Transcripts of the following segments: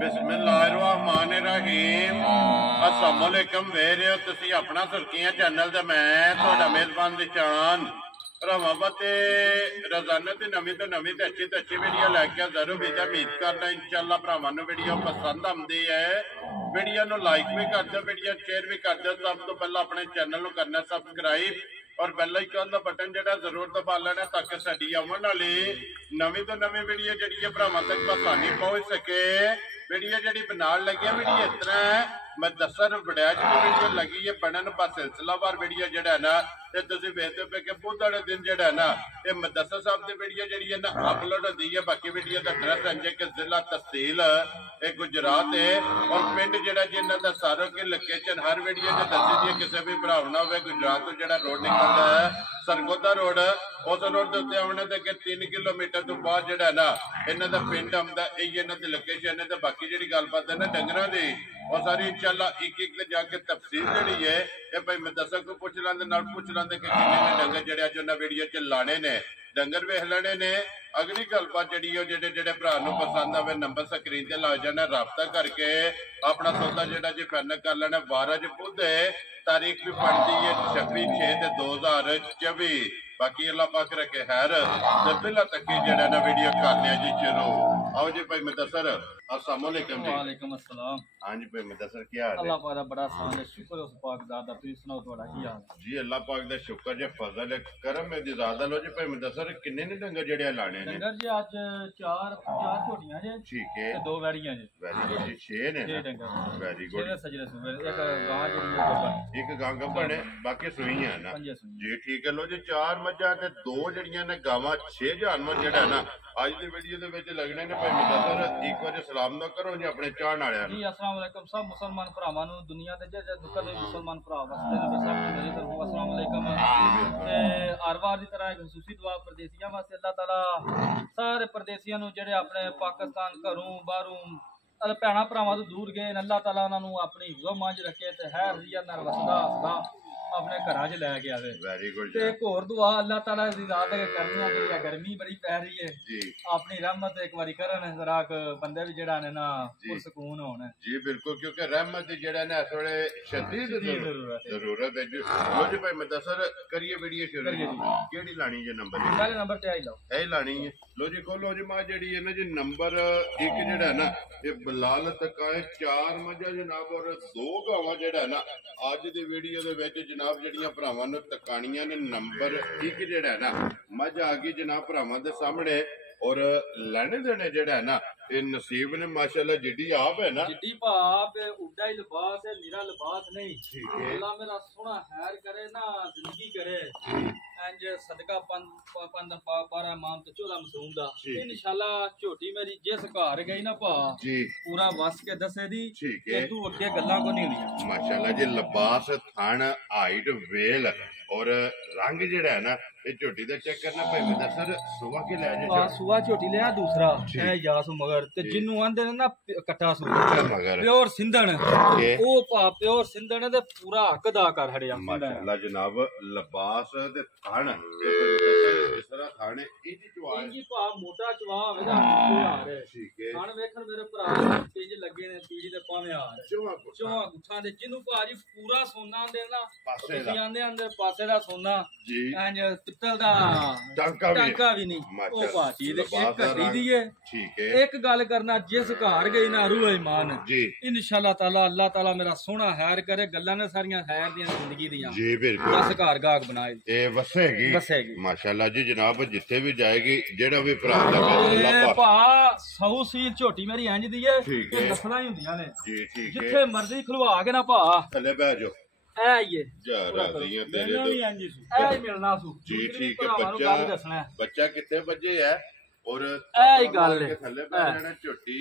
बिस्मिल्लाहिर्रहमानिर्रहीम अस्सलाम वालेकुम वेरे तुसी अपना सुर्खियां चैनल ते मैं तुहाडा मेजबान निशान भरावां ते रोजाना ते नवीं ते अच्छी वीडियो लैके हाज़र हो। उम्मीद करना इंशाअल्लाह भरावां नूं वीडियो पसंद आउंदी है। वीडियो नूं लाइक भी कर दो, वीडियो शेयर भी कर दो। सब तो पहला अपने चैनल नूं करना सबसक्राइब और बेल आइकन का बटन जो जरूर दबा लेना ताकि साडी आने वाली नवीं तो नवीं वीडियो जी भरावां तक आसानी पहुंच सके। वीडियो जी बनाने लगी वीडियो इस तरह है, मैं दसर वड़ैच की वीडियो लगी है बनन पर सिलसिलावार वीडियो जोड़ा है ना तो तुम वेखते पे कि बुध वाले दिन जोड़ा है ना ये मुदस्सिर साहब की वीडियो जी है ना अपलोड होती है। बाकी वीडियो का एड्रैस है कि जिला तहसील गुजरात है और पिंड जोड़ा जी इन्हों का सारों की लोकेशन हर वीडियो में दसी दी है। किसी भी भरा ना हो गुजरात तो जो रोड निकलता है सरगोदा रोड उस रोड के उत्ते आने के 3 किलोमीटर तो बाद जो ना इन्हों का पिंड आता यही इन्हों की लोकेशन है। तो बाकी जी गलबात है ना डंगर की और सारी इंशाअल्लाह एक जाके तफसील जी है ये भाई मुदस्सिर को पूछ लेंगे पूछ लेंगे कि किन्ने डंगर जो जो वीडियो च लाने ने डंगर वेख लेने ने। अगली गलबात जी जो भरा पसंद आवे नंबर स्क्रीन से ला जाना रबता करके अपना सौदा जो जी फाइनल कर लेना। 12 बुध तारीख भी पड़ती है 26/6/2024। बाकी अल्लाह पाक रखे खैर तो बिला तक जड़ा ना वीडियो करने जी शुरू। आओ जी भाई मुदस्सिर अस्सलाम वालेकुम जी। वालेकुम अस्सलाम। हाँ जी भाई मुदस्सिर क्या हाल है? अल्लाह पाक दा बड़ा आसान है, शुक्र उस पाक दा दा। तुसीं सुनाओ तुहाडा की हाल है? जी अल्लाह पाक दा शुक्र जे फजल है करम है दी ज़्यादा लो जी भाई मुदस्सिर किन्ने ने डंगर जड़े लाने ने? डंगर जी अज चार झोटियां जे ठीक है ते 2 वैड़ियां जे। वेरी गुड जी 6 ने 6 डंगर वेरी गुड। सजरे सुबह एक गां जेड़ी है गब्बन एक गां गब्बन है बाकी सुईयां है ना 5 सुई जी ठीक है। लो जी 4 मज्झां ते 2 जड़ियां ने गावां 6 जानवर जेड़ा है ना अज दी वीडियो दे विच लगने ने। भाई मुदस्सिर एक बार सलाम ना करो जी अपने चाहण वालियां जी। अस्सलाम वालेकुम सब मुसलमान भरावां नूं दुनिया दे जे दुखा दे मुसलमान भरा वसदे ने सब नूं मेरी तरफों अस्सलाम वालेकुम। ते हर बार दी तरह एक खुसूसी दुआ परदेसियां वास्ते अल्लाह ताला सारे परदेसियां नूं जेड़े अपने पाकिस्तान घरों बाहरों भैणा भरावां तो दूर गए अल्लाह ताला उन्हां नूं अपनी हिफ्ज़ो मंझ रखे ते हैर रिया नाल वसदा हसदा अपने घरां च लैके आवे। वेरी गुड ते एक होर दुआ अल्लाह ताला दी रात है करनी है कि गर्मी बड़ी पै रही है जी अपनी रहमत एक बारी करन जरा बंदे भी जेड़ा ने ना पुरसकून होण जी बिल्कुल क्योंकि रहमत दी जेड़ा ना थोड़े शदीद जरूरत है जी। लो जी भाई मुदस्सिर करिए वीडियो शुरू केड़ी लानी है नंबर जी? पहले नंबर ते आई लो यही लानी है। लो जी खोलो जी मां जेड़ी है ना जी नंबर एक जेड़ा है ना ये बिलाल तक आए 4 मज्झां जनाब और 2 गावां जेड़ा है ना अज दी वीडियो दे विच जनाब जड़ियां भरावां नूं तकाणियां ने नंबर एक जेड़ा है ना मझ आ गई जनाब भरावां दे सामने और लैने देने जेड़ा है ना ये नसीब ने माशाल्लाह जिड्डी आप है ना जिड्डी भाप उड्डा ही लिबास है मेरा लिबास नहीं। ठीक है अल्लाह मेरा सोना खैर करे ना जिंदगी करे इंज सदका 12 इमाम ते 14 मसूम दा इंशाल्लाह झोटी मेरी जिस घर गई ना भा जी पूरा वस के दसे दी ठीक है तू अगे गल्लां को नहीं होनी माशाल्लाह जी लिबास थान हाइट वेल और रंग जेड़ा है ना ये झोटी दा चेक करना भाई मुदस्सिर सुबह के ले जा सुआ झोटी लिया दूसरा ए यास मगर ते जिन्नू आंदे ने ना कट्टा सुआ मगर प्योर सिंधन ओ भा प्योर सिंधन ते पूरा हक अदा कर हड़िया माशाल्लाह जनाब लिबास ते थान इस तरह थाने इंज चवा इंज भा मोटा चवा होवेगा यार ठीक है खान वेखन मेरे भरा तेज लगे ने पीड़ी ते पावे यार चवा गुठा दे जिन्नू भाजी पूरा सोना देना पासे ਤੁਸੀਂ ਆਂਦੇ ਆਂਦੇ ਪਾਸੇ ਦਾ ਸੋਨਾ जी ਇੰਜ ਪਿੱਤਲ ਦਾ टांका ਵੀ ਨਹੀਂ ਉਹ ਭਾਜੀ ਦੇ ਇੱਕ ਘੜੀ ਦੀ ਏ ठीक है ਇੱਕ ਗੱਲ ਕਰਨਾ ਜਿਸ ਘਰ ਗਈ ਨਾ ਰੂਹ ਈਮਾਨ जी ਇਨਸ਼ਾਅੱਲਾ ਤਾਲਾ ਅੱਲਾਹ ਤਾਲਾ ਮੇਰਾ ਸੋਹਣਾ ਖੈਰ ਕਰੇ ਗੱਲਾਂ ਨੇ ਸਾਰੀਆਂ ਖੈਰ ਦੀਆਂ ਜ਼ਿੰਦਗੀ ਦੀਆਂ जी बिल्कुल ਬਸ ਘਰ ਗਾਹਕ ਬਣਾਏ ये वसेगी ਵਸੇਗੀ माशाल्लाह जी जनाब जिथे भी जाएगी जेड़ा भी भरा अल्लाह पाक ਭਾ ਸੌ ਸੀਲ ਝੋਟੀ ਮੇਰੀ ਇੰਜ ਦੀ ਏ ठीक ਇਹ है ਨਸਲਾਂ ਹੀ ਹੁੰਦੀਆਂ ਨੇ जी ठीक है ਜਿੱਥੇ ਮਰਜ਼ੀ ਖਲਵਾ ਕੇ ਨਾ ਭਾ थले बैठ जाओ ਐ ਹੀ ਏ जा राजियां तेरे ਮੈਨੂੰ तो ਵੀ ਇੰਜ ਸੂ ਐ ਹੀ ਮਿਲਣਾ ਸੂ जी ਦੂਸਰੀ ठीक है ਭਰਾਵਾਂ ਨੂੰ बच्चा ਗੱਲ ਦੱਸਣਾ बच्चा कितने बजे है और ऐ गल है। थले बैठ जाना झोटी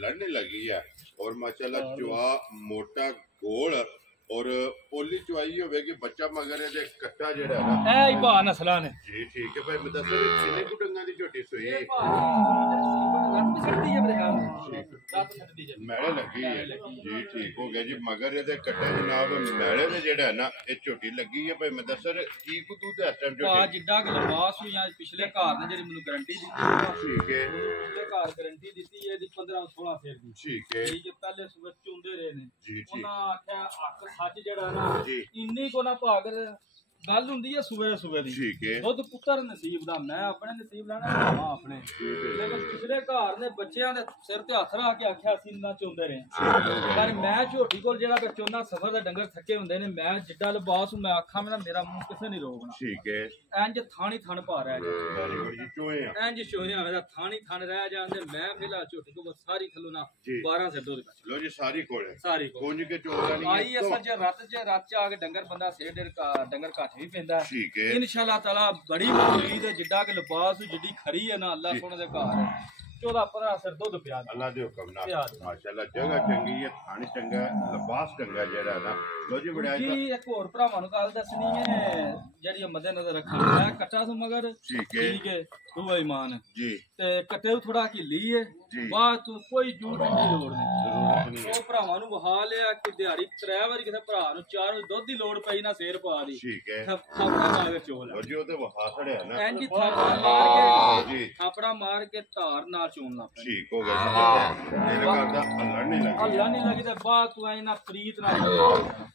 लड़ने लगी है और माशाल्लाह चुआ मोटा गोल ਔਰ ਪੋਲੀ ਚਵਾਈ ਹੋਵੇਗੀ ਬੱਚਾ ਮਗਰ ਇਹਦੇ ਕੱਟਾ ਜਿਹੜਾ ਹੈ ਨਾ ਇਹ ਹੀ ਭਾ ਨਸਲਾਂ ਨੇ ਜੀ ਠੀਕ ਹੈ ਭਾਈ ਮੈਂ ਦੱਸੋ ਕਿੰਨੇ ਕੁ ਡੰਗਾਂ ਦੀ ਝੋਟੀ ਸੋਈ ਇਹ ਭਾ ਰੱਤ ਛੱਡਦੀ ਹੈ ਮੇਰੇ ਖਿਆਲ ਨਾਲ ਰੱਤ ਛੱਡਦੀ ਹੈ ਮੈਲੇ ਲੱਗੀ ਹੈ ਜੀ ਠੀਕ ਹੋ ਗਿਆ ਜੀ ਮਗਰ ਇਹਦੇ ਕੱਟੇ ਜਨਾਬ ਮੈਲੇ ਦੇ ਜਿਹੜਾ ਹੈ ਨਾ ਇਹ ਝੋਟੀ ਲੱਗੀ ਹੈ ਭਾਈ ਮੈਂ ਦੱਸੋ ਕੀ ਕੁ ਤੂੰ ਤੇ ਇਸ ਟਾਈਮ ਭਾ ਝੋਟੀ ਜਿੱਡਾ ਕਿ ਲੰਬਾਸ ਹੋਈ ਆ ਪਿਛਲੇ ਘਰ ਨੇ ਜਿਹੜੀ ਮੈਨੂੰ ਗਾਰੰਟੀ ਦਿੱਤੀ ਠੀਕ ਹੈ ਪਿਛਲੇ ਘਰ ਗਾਰੰਟੀ ਦਿੱਤੀ ਹੈ ਦੀ 15-16 ਫੇਰ ਦੀ ਠੀਕ ਹੈ ਠੀਕ ਹੈ ਪਹਿਲੇ ਸੂਬੇ ਚੁੰਦੇ ਰਹੇ ਨੇ ਜੀ ਠੀਕ ਉਹਨਾਂ ਆਖਿਆ ਅੱਖ ਸੱਚ ਜਿਹੜਾ ਨਾ ਜੀ ਇੰਨੀ ਕੋ ਨਾ ਭਾਗ ਗੱਲ ਹੁੰਦੀ ਹੈ ਸੂਬੇ ਦੀ ਠੀਕ ਹੈ ਦੁੱਧ ਪੁੱਤਰ ਨਸੀਬ ਦਾ ਮੈਂ ਆਪਣੇ ਨਸੀਬ ਲੈਣਾ ਮਾਂ ਆਪਣੇ ਲੇਕਿਨ ਪਿਛਲੇ ਘਰ ਨੇ ਬੱਚਿਆਂ ਦੇ ਸਿਰ ਤੇ ਹੱਥ ਰੱਖ ਕੇ ਆਖਿਆ ਸੀ ਨਾ ਚੁੰਦੇ ਰਹੇ ਪਰ ਮੈਂ ਝੋਟੀ ਕੋਲ ਜਿਹੜਾ ਚੋਨਾ ਸਫਰ ਦਾ ਡੰਗਰ ਥੱਕੇ ਹੁੰਦੇ ਨੇ ਮੈਂ ਜਿੱਡਾ ਲਿਬਾਸ ਮੈਂ ਆਖਾਂ ਮੇਰਾ ਮੂੰਹ ਕਿਸੇ ਨਹੀਂ ਰੋਕਣਾ ਠੀਕ ਹੈ ਇੰਜ ਥਾਣੀ ਥਣ ਪਾ ਰਿਹਾ ਵੈਰੀ ਗੁੱਡ ਜੀ ਚੋਏ ਆ ਇੰਜ ਚੋਹਿਆ ਮੇਰਾ ਥਾਣੀ ਥਣ ਰਹਿ ਜਾਂਦੇ ਮੈਂ ਫਿਲਹਾਲ ਝੋਟੀ ਕੋਲ ਸਾਰੀ ਥੱਲੋਂ ਨਾ ਜੀ। 12 ਸੇ ਦੁੱਧ ਲੋ ਜੀ ਸਾਰੀ ਕੋਲ ਸਾਰੀ ਕੋਲ ਕੁੰਜ ਕੇ ਚੋਦਾ ਨਹੀਂ ਆਈ ਅਸਲ ਚ ਰਾਤ ਚ ਆ ਕੇ ਡੰਗਰ ਬੰਦਾ ਸੇਰ ਡੰਗਰ ਘੱਟ ਵੀ ਪੈਂਦਾ ਠੀਕ ਹੈ ਇਨਸ਼ਾਅੱਲਾ ਤਾਲਾ ਬੜੀ ਮੌਲੀ ਤੇ ਜਿੱਡਾ ਕਿ ਲਿਬਾਸ ਜਿੱਡੀ ਖਰੀ ਹੈ ਨਾ ਅੱਲਾਹ ਸੋਹਣੇ ਦੇ ਘਰ 14-15 ਸਿਰ ਦੁੱਧ ਪਿਆ ਅੱਲਾ ਦੇ ਹੁਕਮ ਨਾਲ ਪਿਆਰ। ਮਾਸ਼ਾਅੱਲਾ ਜਗ੍ਹਾ ਚੰਗੀ ਹੈ ਥਾਣੀ ਚੰਗਾ ਹੈ, ਲਿਬਾਸ ਚੰਗਾ ਜਿਹੜਾ ਨਾ ਲੋ ਜੀ ਬੜਿਆ ਜੀ ਇੱਕ ਹੋਰ ਭਰਾਵਾਂ ਨੂੰ ਗੱਲ ਦੱਸਣੀ ਹੈ ਜਿਹੜੀ ਮੱਦੇ ਨਜ਼ਰ ਰੱਖਣੀ ਹੈ ਕੱਟਾ ਤੋਂ ਮਗਰ ਠੀਕ ਹੈ ਠੀਕ ਹੈ ਤੂੰ ਇਮਾਨ ਜੀ ਤੇ ਕੱਟੇ ਨੂੰ ਥੋੜਾ ਢਿੱਲੀ ਹੈ ਜੀ। ਬਾਅਦ ਤੂੰ ਕੋਈ ਜੂਠ ਦੀ ਲੋੜ ਨਹੀਂ ਜ਼ਰੂਰਤ ਨਹੀਂ ਹੈ ਉਹ ਭਰਾਵਾਂ ਨੂੰ ਵਹਾ ਲਿਆ ਕਿ ਦਿਹਾੜੀ 3 ਵਾਰੀ ਕਿਸੇ ਭਰਾ ਨੂੰ 4 ਵਜੇ ਦੁੱਧ ਦੀ ਲੋੜ ਪਈ ਨਾ ਸੇਰ ਪਾ ਦੀ ਠੀਕ ਹੈ ਥਾਪੜਾ ਮਾਰ ਕੇ ਚੋਲ ਲੋ ਜੀ ਉਹਦੇ ਵਹਾ ਖੜਿਆ ਨਾ ਇੰਜ ਥਾਪੜਾ ਮਾਰ ਕੇ ਜੀ ਥਾਪੜਾ ਮਾਰ ਕੇ ਧਾਰ ਨਾਲ ਚੋਣ ਲੱਗ ਪਿਆ ਠੀਕ ਹੋ ਗਿਆ ਜੀ ਇਹ ਕਰਦਾ ਅੱਲਾ ਨਹੀਂ ਲੱਗੀ ਅੱਲਾ ਨਹੀਂ ਲੱਗੀ ਤੇ ਬਾਅਦ ਤੂੰ ਐ ਨਾ ਪ੍ਰੀਤ ਨਾਲ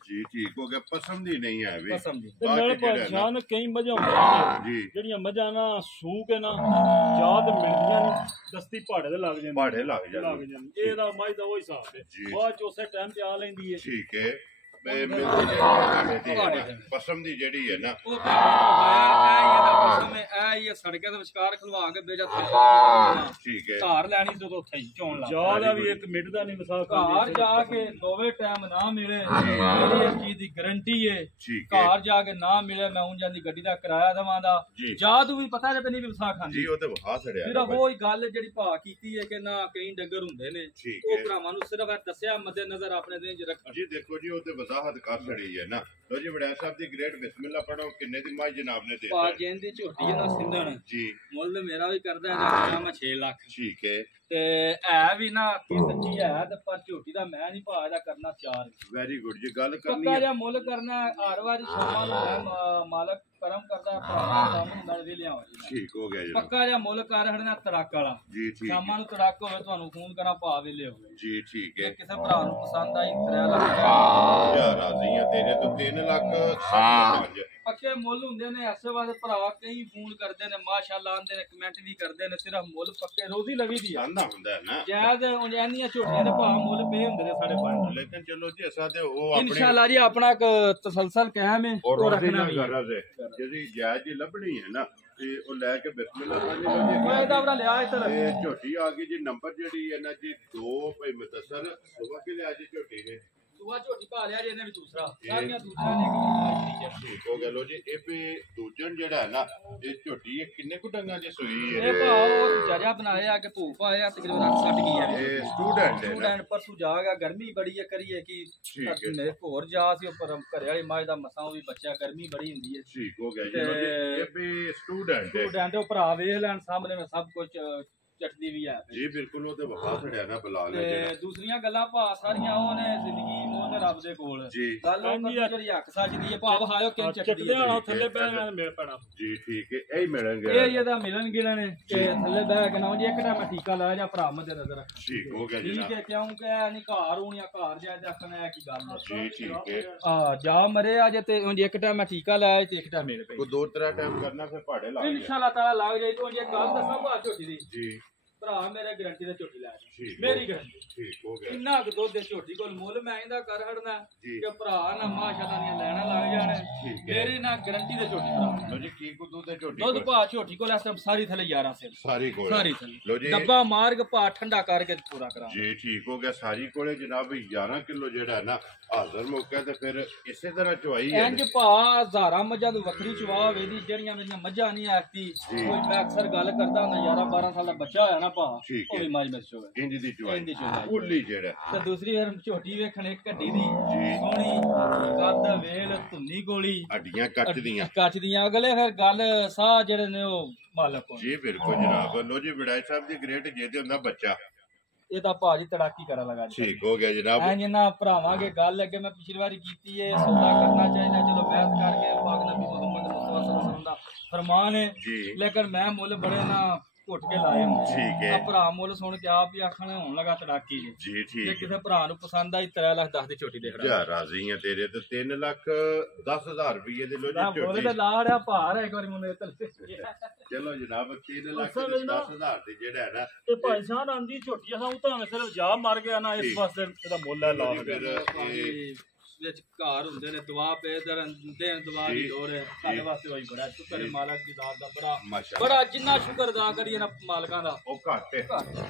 ਜੀ ਠੀਕ ਹੋ ਗਿਆ ਪਸੰਦ ਹੀ ਨਹੀਂ ਹੈ ਵੀ ਕਸਮ ਦੀ ਤੇ ਬਾਕੀ ਨਾਲ ਜਿਹੜਾ ਹੈ ਨਾ- ਪਛਾਣ ਕਈ ਮੱਝਾਂ ਹੁੰਦੀਆਂ ਨੇ ਜੀ ਜਿਹੜੀਆਂ ਮੱਝਾਂ ਨਾ ਸੂ ਕੇ ਨਾ ਯਾਦ ਮਿਲਦੀਆਂ ਨੇ ਦਸਤੀ ਪਹਾੜੇ ਦੇ ਲੱਗ ਜਾਂਦੇ ਪਹਾੜੇ ਲੱਗ ਜਾਂਦੇ ਇਹਦਾ ਮੱਝ ਦਾ ਉਹ ਹਿਸਾਬ ਹੈ ਜੀ। ਬਾਅਦ ਚ ਉਸੇ ਟਾਈਮ ਤੇ ਆ ਲੈਂਦੀ ਹੈ ਠੀਕ ਹੈ ਮੈਂ ਮਿਲਦੀ ਜਿਹੜੀ ਪਸੰਦ ਦੀ ਜਿਹੜੀ ਹੈ ਨਾ ਉਹ ਆਇਆ ਐ ਇਹਦਾ ਕਸਮ ਹੈ ਐ ਇਹ ਸੜਕਾਂ ਦੇ ਵਿਚਕਾਰ ਖਲਵਾ ਕੇ ਬੇਜਾ ਠੀਕ ਹੈ ਧਾਰ ਲੈਣੀ ਜਦੋਂ ਉੱਥੇ ਹੀ ਚੋਣ ਲਾ ਯਾਦ ਆ ਵੀ ਇੱਕ ਮਿੰਟ ਦਾ ਨਹੀਂ ਮਿਸਾਲ ਘਰ ਜਾ ਕੇ ਦੋਵੇਂ ਟਾਈਮ ਨਾ ਮਿਲੇ ਮੇਰੀ ਇਸ ਚੀਜ਼ ਦੀ ਗਾਰੰਟੀ ਹੈ ਠੀਕ ਹੈ ਘਰ ਜਾ ਕੇ ਨਾ ਮਿਲੇ ਮੈਂ ਉਂਝ ਦੀ ਗੱਡੀ ਦਾ ਕਿਰਾਇਆ ਦਵਾਂਦਾ ਜੀ। ਜਾਦੂ ਵੀ ਪਤਾ ਜੇ ਨਹੀਂ ਵੀ ਵਸਾ ਖਾਂਦੀ ਜੀ ਉਹ ਤੇ ਵਹਾ ਛੜਿਆ ਫਿਰ ਉਹ ਹੀ ਗੱਲ ਜਿਹੜੀ ਭਾ ਕੀਤੀ ਹੈ ਕਿ ਨਾ ਕਈ ਡੰਗਰ ਹੁੰਦੇ ਨੇ ਠੀਕ ਉਹ ਹੈ ਭਰਾਵਾਂ ਨੂੰ ਸਿਰਫ ਇਹ ਦੱਸਿਆ ਮੱਦੇ ਨਜ਼ਰ ਆਪਣੇ ਦੇ ਚ ਰੱਖਣ ਜੀ ਦੇਖੋ ਜੀ ਉਹ ਤੇ ਵਜ਼ਾਹਤ ਕਰ ਛੜੀ ਹੈ ਨਾ ਲੋ ਜੀ ਵੜਿਆ ਸਾਹਿਬ ਦੀ ਗ੍ਰੇਟ ਬਿਸਮਿਲ੍ਲਾ ਪੜੋ ਕਿੰਨੇ ਦੀ ਮਾਈ ਜਨਾਬ ਨੇ ਦੇ ਭਾ ਜੈਨ ਦੀ ਝੋਟੀ ਹੈ ਨਾ ਸਿੰਧਣ ਜੀ ਮੁੱਲ ਮੇਰਾ ਵੀ ਕਰਦਾ ਹੈ ਮੈਂ 6 ਲੱਖ ਠੀਕ ਹੈ ਤੇ ਹੈ ਵੀ ਨਾ ਕੀ ਸੱਚੀ ਹੈ ਤੇ ਪਰ ਝੋਟੀ ਦਾ ਮੈਂ ਨਹੀਂ ਭਾ ਇਹਦਾ ਕਰਨਾ 4 ਵੈਰੀ ਗੁੱਡ ਜੀ ਗੱਲ ਕਰਨੀ ਪੱਕਾ ਹੈ ਜਿਹਾ ਮੁੱਲ ਕਰਨਾ ਹਰ ਵਾਰੀ ਸ਼ਾਮਾਂ ਨੂੰ ਮੈਂ ਮਾਲਕ ਕਰਮ ਕਰਦਾ ਭਰਾ ਕੰਮ ਨਾਲ ਵੀ ਲਿਆਵਾਂ ਠੀਕ ਹੋ ਗਿਆ ਜਨਾਬ ਪੱਕਾ ਜਿਹਾ ਮੁੱਲ ਕਰ ਹੜਨਾ ਤੜਕ ਵਾਲਾ ਜੀ ਠੀਕ ਸ਼ਾਮਾਂ ਨੂੰ ਤੜਕ ਹੋਵੇ ਤੁਹਾਨੂੰ ਫੋਨ ਕਰਾਂ ਭਾ ਵੀ ਲਿਓ ਜੀ ਠੀਕ ਜੇ ਹੈ ਕਿਸੇ ਭਰਾ ਨੂੰ ਪਸੰਦ ਆਈ 3 ਲੱਖ ਯਾ ਰਾਜ਼ੀ ਆ ਤੇਰੇ ਤੋਂ 3 ਲੱਖ 60 ਪੱਕੇ ਮੁੱਲ ਹੁੰਦੇ ਨੇ ਐਸੇ ਵਾਲੇ ਭਰਾ ਕਈ ਫੋਨ ਕਰਦੇ ਨੇ ਮਾਸ਼ਾਅੱਲਾ ਆਂਦੇ ਨੇ ਕਮੈਂਟ ਵੀ ਕਰਦੇ ਨੇ ਸਿਰਫ ਮੁੱਲ ਪੱਕੇ ਰੋਜ਼ੀ ਲਵੀ ਦੀ ਆ ਆਂਦਾ ਹੁੰਦਾ ਹੈ ਨਾ ਜਾਇਜ਼ ਉਂਝਾਨੀਆਂ ਝੋਟੀਆਂ ਦੇ ਭਾਅ ਮੁੱਲ ਪਏ ਹੁੰਦੇ ਨੇ ਸਾਡੇ ਪੰਜ ਲੇਕਿਨ ਚਲੋ ਜੀ ਅਸਾਂ ਤੇ ਉਹ ਆਪਣੀ ਇਨਸ਼ਾਅੱਲਾ ਜੀ ਆਪਣਾ ਇੱਕ ਤਸਲਸਲ ਕਾਇਮ ਹੈ ਔਰ ਉਹ ਰੋਜ਼ੀ ਰੱਖਣਾ ਨਾਲ ਵੀ ਹੈ। ਗਰਜ਼ ਹੈ ਜਿਹੜੀ ਜਾਇਜ਼ ਜੀ ਲੱਭਣੀ ਹੈ ਨਾ ਤੇ ਉਹ ਲੈ ਕੇ ਬਿਸਮਿਲ੍ਲਾ ਸਾਂਝੀ ਉਹ ਇਹਦਾ ਬੜਾ ਲਿਆ ਇੱਧਰ ਤੇ ਝੋਟੀ ਆ ਗਈ ਜੀ ਨੰਬਰ ਜਿਹੜੀ ਹੈ ਨਾ ਜੀ 2 ਭਾਈ ਮੁਤਸਰ ਸੁਬਹ ਕੇ ਲਿਆ ਜੀ ਝੋਟੀ ਨੇ ਦੂਆ ਝੋਟੀ ਪਾ ਲਿਆ ਜੀ ਇਹਨੇ ਵੀ ਦੂਸਰਾ ਸਾਰੀਆਂ ਦੂਸਰਾ ਨੇ ਠੀਕ ਹੋ ਗਿਆ ਲੋ ਜੀ ਇਹ ਵੀ ਦੂਜਣ ਜਿਹੜਾ ਹੈ ਨਾ ਇਹ ਝੋਟੀ ਇਹ ਕਿੰਨੇ ਕੁ ਡੰਗਾਂ ਦੀ ਸੂਈ ਹੈ ਇਹ ਭਾਅ ਉਹ ਜਜਾ ਬਣਾਇਆ ਕਿ ਭੂਖ ਪਾਇਆ ਤਕਰੀਬਨ 60 ਕੀ ਹੈ ਇਹ ਸਟੂਡੈਂਟ ਹੈ ਨਾ ਸਟੂਡੈਂਟ ਪਰਸੂ ਜਾ ਗਿਆ ਗਰਮੀ ਬੜੀ ਹੈ ਕਰੀਏ ਕਿ ਠੀਕ ਹੈ। ਮੇਰੇ ਹੋਰ ਜਾ ਸੀ ਉੱਪਰ ਘਰੇ ਵਾਲੀ ਮਾਝ ਦਾ ਮਸਾਂ ਵੀ ਬੱਚਾ ਗਰਮੀ ਬੜੀ ਹੁੰਦੀ ਹੈ ਠੀਕ ਹੋ ਗਿਆ ਜੀ ਲਓ ਜੀ ਇਹ ਵੀ ਸਟੂਡੈਂਟ ਹੈ ਸਟੂਡੈਂਟ ਉਹ ਭਰਾ ਵੇਖ ਲੈਣ ਸਾਹਮਣੇ ਮੈਂ ਸਭ ਕੁਝ ਚਟਦੀ ਵੀ ਹੈ ਜੀ ਬਿਲਕੁਲ ਉਹ ਤੇ ਵਫਾ ਛੜਿਆ ਨਾ ਬਲਾ ਲੈ ਤੇ ਜਿਹੜਾ ਦੂਸਰੀਆਂ ਗੱਲਾਂ ਭਾ ਸਾਰੀਆਂ ਉਹ ਨੇ ਜ਼ਿੰਦਗੀ ਮੋਹ ਤੇ ਰੱਬ ਦੇ ਕੋਲ ਜੀ ਗੱਲ ਉਹ ਕਰਨੀ ਜਿਹੜੀ ਹੱਕ ਸੱਚਦੀ ਹੈ ਭਾਵ ਹਾਇਓ ਕਿ ਚੱਕਦੀ ਚੱਕਦੇ ਹੈ ਆਣਾ ਥੱਲੇ ਪੈਣਾ ਮਿਲ ਪੈਣਾ ਜੀ ਠੀਕ ਹੈ ਇਹੀ ਮਿਲਣਗੇ ਇਹ ਇਹਦਾ ਮਿਲਣ ਗਿਲਣ ਕਿ ਥੱਲੇ ਬਹਿ ਕੇ ਨਾ ਜੀ ਇੱਕ ਟਾਈਮ ਟੀਕਾ ਲਾਇਆ ਜਾਂ ਭਰਾ ਮਦੇ ਨਜ਼ਰ ਠੀਕ ਹੋ ਗਿਆ ਠੀਕ ਜਨਾਬ ਹੈ ਕਿਉਂਕਿ ਇਹ ਨਹੀਂ ਘਰ ਹੋਣੀਆਂ ਘਰ ਜਾ ਦੱਸਣਾ ਹੈ ਕੀ ਗੱਲ ਹੈ ਜੀ ਠੀਕ ਹੈ ਆ ਜਾ ਮਰੇ ਆ ਜੇ ਤੇ ਉਂਝ ਇੱਕ ਟਾਈਮ ਮੈਂ ਟੀਕਾ ਲਾਇਆ ਤੇ ਇੱਕ ਟਾਈਮ ਮੇਰੇ ਪਈ ਕੋ 2-3 ਟਾਈਮ ਕਰਨਾ ਫਿਰ ਪਹਾੜੇ ਲਾ ਗਿਆ ਇਨਸ਼ਾਅੱਲਾ ਤਾਲਾ ਲੱਗ ਜਾਈ ਤੂੰ ਜੇ ਗੱਲ ਦੱਸਾਂ ਭਾ ਝੋਟੀ ਦੀ ਜੀ ਭਰਾ ਮੇਰੇ ਗਾਰੰਟੀ ਦਾ ਝੋਟੀ ਲੈ ਠੀਕ ਮੇਰੀ ਗਾਰੰਟੀ ਠੀਕ ਹੋ ਗਿਆ ਇੰਨਾ ਕੁ ਦੁੱਧ ਦੇ ਝੋਟੀ ਕੋਲ ਮੁੱਲ ਮੈਂ ਇਹਦਾ ਕਰ ਹੜਨਾ ਜੀ। ਕਿ ਭਰਾ ਨਾ ਮਾਸ਼ਾਅੱਲਾ ਦੀਆਂ ਲੈਣਾ ਲੱਗ ਜਾਣ ਠੀਕ ਹੈ। ਮੇਰੀ ਨਾ ਗਾਰੰਟੀ ਦੇ ਝੋਟੀ ਭਰਾ ਲੋ ਜੀ ਕੀ ਕੋ ਦੁੱਧ ਹੈ ਝੋਟੀ ਦੁੱਧ ਕੋਲ? ਭਾ ਝੋਟੀ ਕੋਲ ਇਸ ਟਾਈਮ ਸਾਰੀ ਥੱਲੇ 11 ਸੇ ਸਾਰੀ ਕੋਲ ਸਾਰੀ ਥੱਲੇ ਲੋ ਜੀ ਡੱਬਾ ਮਾਰ ਕੇ ਭਾ ਠੰਡਾ ਕਰਕੇ ਪੂਰਾ ਕਰਾ ਜੀ ਠੀਕ ਹੋ ਗਿਆ ਸਾਰੀ ਕੋਲੇ ਜਨਾਬ 11 ਕਿਲੋ ਜਿਹੜਾ ਹੈ ਨਾ ਹਾਜ਼ਰ ਮੌਕਾ ਤੇ ਫਿਰ ਇਸੇ ਤਰ੍ਹਾਂ ਚੁਆਈ ਹੈ ਇੰਜ ਭਾ ਹਜ਼ਾਰਾਂ ਮੱਝਾਂ ਦੀ ਵੱਖਰੀ ਚਵਾ ਹੋਵੇ ਦੀ ਜਿਹੜੀਆਂ ਮੇਰੀਆਂ ਮੱਝਾਂ ਨਹੀਂ ਆਖਦੀ ਕੋਈ ਮੈਂ ਅਕਸਰ ਗੱਲ ਕਰਦਾ ਹੁੰਦਾ 11 12 ਸਾਲ ਦਾ ਬੱਚਾ ਹੋਇਆ ਨਾ ਭਾਅ ਠੀਕ ਉਹ ਹੈ। ਵੀ ਮਾਝ ਮਿਰਚ ਹੋਵੇ ਇੰਜ ਦੀ ਇੰਜ ਦੀ ਚਵਾਈ। ਉੱਲੀ ਜਿਹੜਾ ਤੇ ਦੂਸਰੀ ਫਿਰ ਝੋਟੀ ਵੇਖਣ ਇੱਕ ਘੱਟੀ ਦੀ ਜੀ। ਸੋਹਣੀ ਕੱਦ ਵੇਲ ਧੁੰਨੀ ਗੋਲੀ ਹੱਡੀਆਂ ਕੱਚਦੀਆਂ ਕੱਚ ਦੀਆਂ ਅਗਲੇ ਫਿਰ ਗੱਲ ਸਾਹ ਜਿਹੜੇ ਨੇ ਉਹ ਮਾਲਕ ਕੋਲ ਜੀ ਬਿਲਕੁਲ ਜਨਾਬ। ਲੋ ਜੀ ਵਿੜਾਈ ਸਾਹਿਬ ਦੀ ਗ੍ਰੇਟ ਜੇ ਤੇ ਹੁੰਦਾ ਬੱਚਾ ਇਹ ਤਾਂ ਭਾਜੀ ਤੜਾਕੀ ਕਰਨ ਲਗਾ ਜੀ ਠੀਕ ਹੋ ਗਿਆ ਜਨਾਬ। ਐ ਜਿੰਨਾ ਭਰਾਵਾਂਗੇ ਗੱਲ ਅੱਗੇ ਮੈਂ ਪਿਛਲੀ ਵਾਰੀ ਕੀਤੀ ਹੈ ਸੌਦਾ ਕਰਨਾ ਚਾਹੀਦਾ ਚਲੋ ਬਹਿਸ ਕਰਕੇ ਪਾਕ ਨਬੀ ਮੁਹੰਮਦ ਮੁਸਤਫਾ ਸੱਲੱਲਾਹੁ ਅਲੈਹਿ ਵਸੱਲਮ ਦਾ ਫਰਮਾਨ ਹੈ ਜੀ ਲੇਕਿਨ ਮੈਂ ਮੁੱਲ ਬੜੇ ਨਾ ਘੁੱਟ ਕੇ ਲਾਏ ਹੁੰਦੇ ਠੀਕ ਹੈ। ਆ ਭਰਾ ਮੁੱਲ ਸੁਣ ਕੇ ਆਪ ਹੀ ਆਖਣ ਹੋਣ ਲਗਾ ਤੜਾਕੀ ਜੀ ਜੀ ਜੇ ਠੀਕ ਕਿਸੇ ਭਰਾ ਨੂੰ ਪਸੰਦ ਆਈ 3 ਲੱਖ 10 ਦੀ ਝੋਟੀ ਦੇ ਖੜਾ ਜਾ ਰਾਜ਼ੀ ਆ ਤੇਰੇ ਤੇ 3,10,000 ਰੁਪਏ ਦੇ ਲੋ ਨਾ ਜੀ ਬੋਲੇ ਝੋਟੀ ਤੇ ਲਾੜਿਆ ਭਾਰ ਹੈ ਇੱਕ ਵਾਰੀ ਮੈਨੂੰ ਇਹ ਤਲ ਚਲੋ ਜਨਾਬ 3,10,000 ਦੇ ਜਿਹੜਾ ਹੈ ਨਾ ਤੇ ਭਾਈ ਸਾਹਿਬ ਆਂਦੀ ਝੋਟੀ ਆ ਉਹ ਤਾਂ ਸਿਰਫ ਜਾ ਮਰ ਗਿਆ ਨਾ ਇਸ ਠੀਕ। ਵਾਸਤੇ ਇਹਦਾ ਮੁੱਲ ਹੈ ਲਾ ਫਿਰ ਇਹ ਵਿੱਚ ਘਰ ਹੁੰਦੇ ਨੇ ਦੁਆ ਪੇ ਦੇਣ ਦੁਆ ਦੀ ਲੋੜ ਹੈ ਸਾਡੇ ਵਾਸਤੇ ਵਈ ਬੜਾ ਸ਼ੁਕਰ ਹੈ ਮਾਲਕ ਦੀ ਦਾਤ ਦਾ ਬੜਾ ਮਾਸ਼ਾਅੱਲਾ ਬੜਾ ਜਿੰਨਾ ਸ਼ੁਕਰ ਅਦਾ ਕਰੀਏ ਨਾ ਮਾਲਕਾਂ ਦਾ ਉਹ ਘੱਟ ਹੈ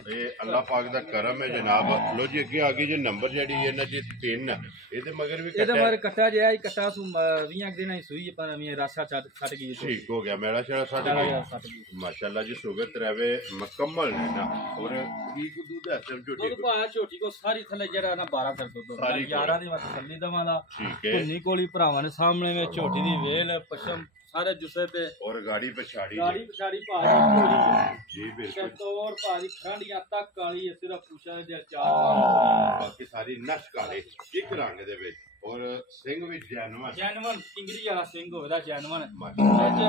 ਇਹ ਅੱਲਾਹ ਪਾਕ ਦਾ ਕਰਮ ਹੈ ਜਨਾਬ। ਲੋ ਜੀ ਅੱਗੇ ਆ ਗਈ ਜੇ ਨੰਬਰ ਜਿਹੜੀ ਹੈ ਨਾ ਜੀ 3 ਇਹਦੇ ਮਗਰ ਵੀ ਇਹਦੇ ਕੱਟਾ ਮਗਰ ਕੱਟਾ ਜਿਹਾ ਹੀ ਕੱਟਾ ਸੂ 20 ਦਿਨਾਂ ਹੀ ਸੂਈ ਪਰ ਵੀ ਰਾਸਾ ਛੱਡ ਗਈ ਠੀਕ ਹੋ ਗਿਆ ਮੇਰਾ ਸ਼ਰਾ ਛੱਡ ਗਈ ਮਾਸ਼ਾਅੱਲਾ ਜੀ ਸ਼ੂਗਰ ਤਰਾਵੇ ਮੁਕੰਮਲ ਹੈ ਨਾ ਔਰ ਕੀ ਦੁੱਧ ਹੈ ਸਭ ਝੋਟੀ ਦੁੱਧ ਪਾ ਝੋਟੀ ਕੋ ਸਾਰੀ ਥੱਲੇ ਜਿਹੜਾ ਨਾ 12 ਤੱਕ ਦੁੱਧ ਹੁੰਦਾ 11 ਦੀ ਮੈਂ ਤਸੱਲੀ ਦਵਾਂ ਦਾ ਠੀਕ ਹੈ। ਧੁੰਨੀ ਕੋਲੀ ਭਰਾਵਾਂ ਨੇ ਸਾਹਮਣੇ ਵਿੱਚ ਝੋਟੀ ਦੀ ਵੇਲ ਪਸ਼ਮ ਸਾਰੇ ਜੁਸੇ ਤੇ ਔਰ ਗਾੜੀ ਪਛਾੜੀ ਗਾੜੀ ਪਛਾੜੀ ਭਾਜੀ ਕੋਲੀ ਜੀ ਬਿਲਕੁਲ ਸ਼ਤੌਰ ਭਾਜੀ ਖੰਡੀਆਂ ਤੱਕ ਕਾਲੀ ਹੈ ਸਿਰਫ ਪੁੱਛਾ ਦੇ ਚਾਰ ਬਾਕੀ ਸਾਰੀ ਨਸ਼ ਕਾਲੇ ਇੱਕ ਰੰਗ ਦੇ ਵਿੱਚ ਔਰ ਸਿੰਘ ਵੀ ਜੈਨਵਨ ਜੈਨਵਨ ਇੰਗਰੀ ਵਾਲਾ ਸਿੰਘ ਹੋਵੇਦਾ ਜੈਨਵਨ ਮਾਸ਼ਾਅੱਲਾ ਅੱਜ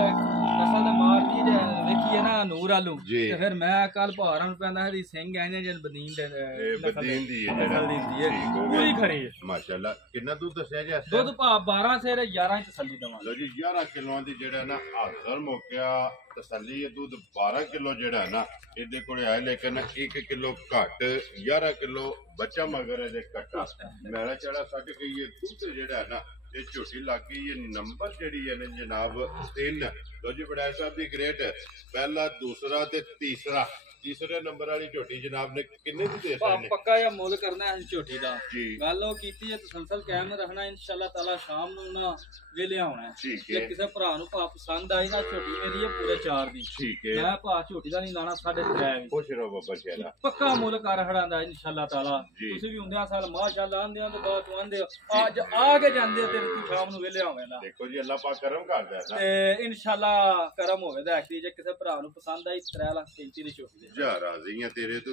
ਨਸਲ ਦੇ ਮਾਰਦੀ ਜੇ ਵੇਖੀਏ ਨਾ ਨੂਰ ਆਲੂ ਜੀ। ਤੇ ਫਿਰ ਮੈਂ ਕੱਲ ਭਾਰਾਂ ਨੂੰ ਪੈਂਦਾ ਸੀ ਸਿੰਘ ਆਏ ਨੇ ਜਨ ਬਦੀਨ ਦੇ ਇਹ ਬਦੀਨ ਦੀ ਹੈ ਨਸਲ ਦੀ ਹੁੰਦੀ ਹੈ ਠੀਕ ਹੋ ਪੂਰੀ ਗਿਆ ਖਰੀ ਹੈ ਮਾਸ਼ਾਅੱਲਾ ਕਿੰਨਾ ਦੁੱਧ ਦੱਸਿਆ ਜੀ ਇਸ ਦੁੱਧ ਭਾ 12 ਸੇ 11 ਚ ਤਸੱਲੀ ਦਵਾਂ ਲੋ ਜੀ 11 ਕਿਲੋਆਂ ਦੀ ਜਿਹੜਾ ਨਾ ਹਾਜ਼ਰ ਮੌਕਿਆ ਤਸੱਲੀ ਹੈ ਦੁੱਧ 12 ਕਿਲੋ ਜਿਹੜਾ ਨਾ ਇਹਦੇ ਕੋਲੇ ਆਏ ਲੇਕਿਨ 1 ਕਿਲੋ ਘੱਟ 11 ਕਿਲੋ ਬੱਚਾ ਮਗਰ ਇਹਦੇ ਕੱਟਾ ਮੇਰਾ ਚੜਾ ਛੱਡ ਗਈ ਹੈ ਦੁੱਧ ਜਿਹੜਾ ਨਾ ਇਹ ਝੋਟੀ ਲੱਗ ਗਈ ਇਹ ਨੰਬਰ ਜਿਹੜੀ ਹੈ ਨਾ ਜਨਾਬ 3 ਲੋ ਜੀ ਬੜਾ ਸਾਹਿਬ ਦੀ ਗ੍ਰੇਟ ਪਹਿਲਾ ਦੂਸਰਾ ਤੇ ਤੀਸਰੇ ਨੰਬਰ ਵਾਲੀ ਝੋਟੀ ਜਨਾਬ ਨੇ ਕਿੰਨੇ ਦੀ ਦੇ ਸਕਦੇ ਪੱਕਾ ਜਾਂ ਮੁੱਲ ਕਰਨਾ ਹੈ ਝੋਟੀ ਦਾ ਜੀ ਗੱਲ ਉਹ ਕੀਤੀ ਹੈ ਤਸਲਸਲ ਕਾਇਮ ਰੱਖਣਾ ਇਨਸ਼ਾਅੱਲਾ ਤਾਲਾ ਸ਼ਾਮ ਨੂੰ ਨਾ ਵੇਲੇ ਆਉਣਾ ਠੀਕ ਜੇ ਹੈ ਕਿਸੇ ਭਰਾ ਨੂੰ ਭਾ ਪਸੰਦ ਆਈ ਨਾ ਝੋਟੀ ਮੇਰੀ ਹੈ ਪੂਰੇ 4 ਦੀ ਠੀਕ ਹੈ ਮੈਂ ਭਾ ਝੋਟੀ ਦਾ ਨਹੀਂ ਲਾਣਾ 3.5 ਖੁਸ਼ ਰਹੋ ਬਾਬਾ ਸ਼ਹਿਰਾ ਪੱਕਾ ਮੁੱਲ ਕਰ ਖੜਾਂਦਾ ਇਨਸ਼ਾਅੱਲਾ ਤਾਲਾ ਜੀ। ਤੁਸੀਂ ਵੀ ਹੁੰਦਿਆਂ ਸਾਲ ਮਾਸ਼ਾਅੱਲਾ ਆਂਦਿਆਂ ਤੋਂ ਬਾਅਦ ਤੂੰ ਆਂਦੇ ਹੋ ਅੱਜ ਆ ਕੇ ਜਾਂਦੇ ਹੋ ਤੇ ਤੂੰ ਸ਼ਾਮ ਨੂੰ ਵੇਲੇ ਆਵੇਂਗਾ ਦੇਖੋ ਜੀ ਅੱਲਾਹ ਪਾਕ ਕਰਮ ਕਰਦਾ ਹੈ ਨਾ ਤੇ ਇਨਸ਼ਾਅੱਲਾ ਕਰਮ ਹੋਵੇਗਾ ਐਕਚੁਅਲੀ ਜੇ ਕਿਸੇ ਭਰਾ ਨੂੰ ਪਸੰਦ ਆਈ 3,35,000 ਦੀ ਝੋਟੀ ਦੇ ਜਾ ਰਾਜ਼ੀਆਂ ਤੇਰੇ ਤੋਂ